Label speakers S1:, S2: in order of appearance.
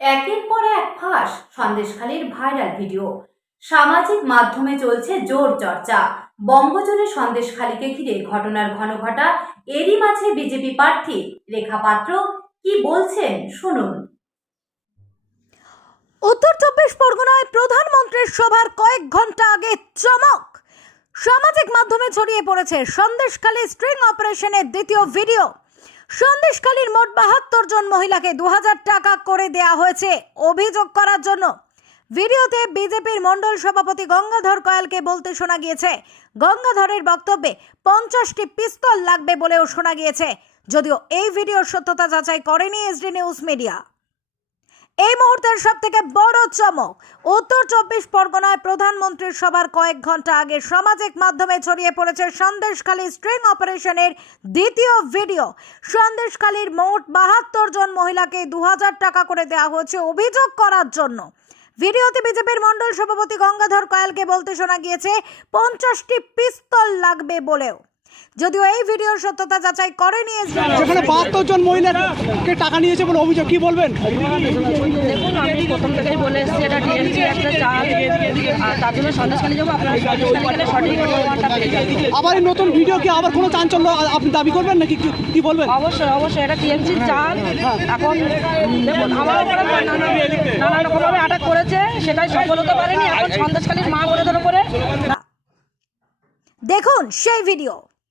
S1: একের পর এক ফাঁস, সন্দেশখালীর ভাইরাল ভিডিও সামাজিক মাধ্যমে চলছে জোর চর্চা। বঙ্গজুড়ে সন্দেশখালীকে ঘিরে ঘটনার ঘন ঘটা এরই মাঝে বিজেপি প্রার্থী রেখা পাত্র কি বলছেন শুনুন।
S2: উত্তর চব্বিশ পরগনায় প্রধানমন্ত্রীর সভার কয়েক ঘণ্টা আগে চমক। সামাজিক মাধ্যমে ছড়িয়ে পড়েছে সন্দেশখালী স্ট্রিং অপারেশনের দ্বিতীয় ভিডিও সন্দেশখালীর মোট বাহাত্তর জন মহিলাকে দু হাজার টাকা করে দেয়া হয়েছে অভিযোগ করার জন্য। ভিডিওতে বিজেপির মণ্ডল সভাপতি গঙ্গাধর কয়ালকে বলতে শোনা গিয়েছে, গঙ্গাধরের বক্তব্যে পঞ্চাশটি পিস্তল লাগবে বলেও শোনা গিয়েছে। যদিও এই ভিডিওর সত্যতা যাচাই করেনি এসডি নিউজ মিডিয়া। এই মুহূর্তের সব থেকে বড় চমক, উত্তর চব্বিশ পরগনায় প্রধানমন্ত্রীর সভার কয়েক ঘণ্টা আগে সামাজিক মাধ্যমে ছড়িয়ে পড়েছে সন্দেশখালী স্ট্রিং অপারেশনের দ্বিতীয় ভিডিও। সন্দেশখালীর মোট বাহাত্তর জন মহিলাকে দু হাজার টাকা করে দেওয়া হয়েছে অভিযোগ করার জন্য। ভিডিওতে বিজেপির মণ্ডল সভাপতি গঙ্গাধর কয়ালকে বলতে শোনা গিয়েছে, পঞ্চাশটি পিস্তল লাগবে বলেও। যদিও এই ভিডিওর সত্যতা যাচাই করেনি
S3: যেখানে বাহাত্তর জন মহিলাকে টাকা নিয়েছে বলে অভিযোগ কি বলবেন?
S4: দেখুন আমি প্রথম থেকেই বলে এসেছি এটা ডিএমসি একটা চাল আর তার জন্য সন্দেশখালী যাব আপনারা সঠিক প্রমাণটা পেয়ে যাবেন।
S3: আবার এই নতুন ভিডিও কি আবার কোনো চাঞ্চল্য আপনি দাবি করবেন নাকি কি- বলবেন?
S4: অবশ্যই অবশ্যই এটা টিএমসি চাল। এখন দেখুন আমার উপরে নানা নানা রকমভাবে আটাক করেছে সেটাই সফল হতে পারেনি এখন সন্দেশখালীর মা বোনেদের উপরে
S2: দেখুন সেই ভিডিও।